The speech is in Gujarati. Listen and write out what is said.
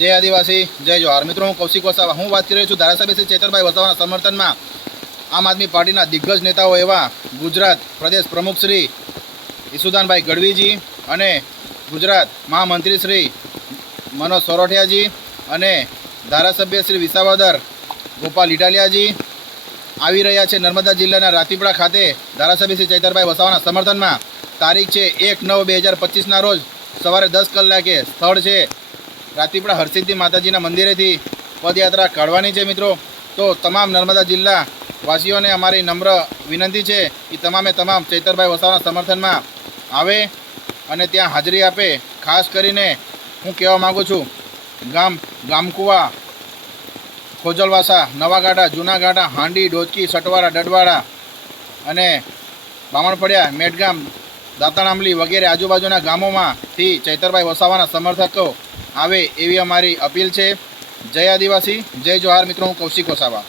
જય આદિવાસી જય જોહાર। મિત્રો હું કૌશિક વસાવા હું વાત કરી રહ્યો છું ધારાસભ્ય શ્રી ચેતરભાઈ વસાવાના સમર્થનમાં આમ આદમી પાર્ટીના દિગ્ગજ નેતાઓ એવા ગુજરાત પ્રદેશ પ્રમુખ શ્રી ઈસુદાનભાઈ ગઢવીજી અને ગુજરાત મહામંત્રી શ્રી મનોજ સોરઠિયાજી અને ધારાસભ્ય શ્રી વિસાવદર ગોપાલ ઇટાલિયાજી આવી રહ્યા છે નર્મદા જિલ્લાના રાતીપડા ખાતે ધારાસભ્ય શ્રી ચેતરભાઈ વસાવાના સમર્થનમાં। તારીખ છે 1/9/2025ના રોજ સવારે 10 કલાકે સ્થળ છે રાતીપડા હરસિદ્ધિ માતાજીના મંદિરેથી પદયાત્રા કાઢવાની છે। મિત્રો તો તમામ નર્મદા જિલ્લા વાસીઓને અમારી નમ્ર વિનંતી છે કે તમામે તમામ ચેતરભાઈ વસાવાના સમર્થનમાં આવે અને ત્યાં હાજરી આપે। ખાસ કરીને હું કહેવા માગું છું ગામકુવા, ખોજલવાસા, નવાગાડા, જૂનાગાડા, હાંડી, ડોચકી, સટવાડા, ડડવાડા અને બામણફળિયા, મેટગામ, દાંતાણામલી વગેરે આજુબાજુના ગામોમાંથી ચેતરભાઈ વસાવાના સમર્થકો આવે એવી અમારી અપીલ છે। જય આદિવાસી જય જોહાર। મિત્રો હું કૌશિક વસાવા।